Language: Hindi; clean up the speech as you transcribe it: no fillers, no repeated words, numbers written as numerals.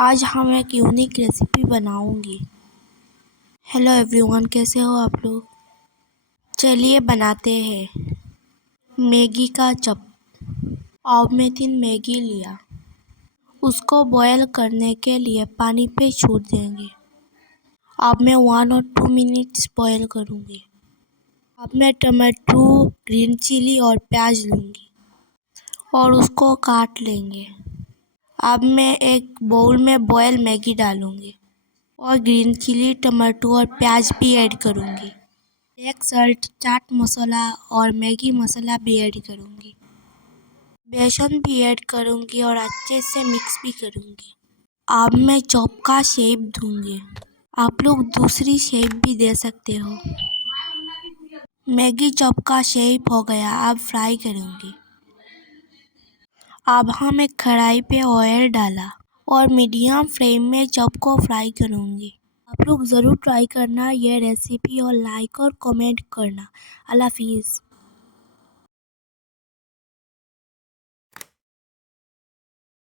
आज हम एक यूनिक रेसिपी बनाऊंगी। हेलो एवरीवन, कैसे हो आप लोग? चलिए बनाते हैं। मैगी का चप। अब मैं 3 मैगी लिया। उसको बॉयल करने के लिए पानी पे छोड़ देंगे। अब मैं 1 और 2 मिनट्स बॉयल करूंगी। अब मैं टमाटो, ग्रीन चिली और प्याज लूँगी और उसको काट लेंगे। अब मैं एक बाउल में बॉयल मैगी डालूंगी और ग्रीन चिली, टमाटो और प्याज भी ऐड करूंगी। ब्लैक सॉल्ट, चाट मसाला और मैगी मसाला भी ऐड करूंगी। बेसन भी ऐड करूंगी और अच्छे से मिक्स भी करूंगी। अब मैं चॉप का शेप दूंगी। आप लोग दूसरी शेप भी दे सकते हो। मैगी चॉप का शेप हो गया। अब फ्राई करूंगी। अब हम एक कढ़ाई पे ऑयल डाला और मीडियम फ्लेम में चॉप को फ्राई करूंगी। आप लोग ज़रूर ट्राई करना ये रेसिपी और लाइक और कमेंट करना। अल्लाह हाफिज़।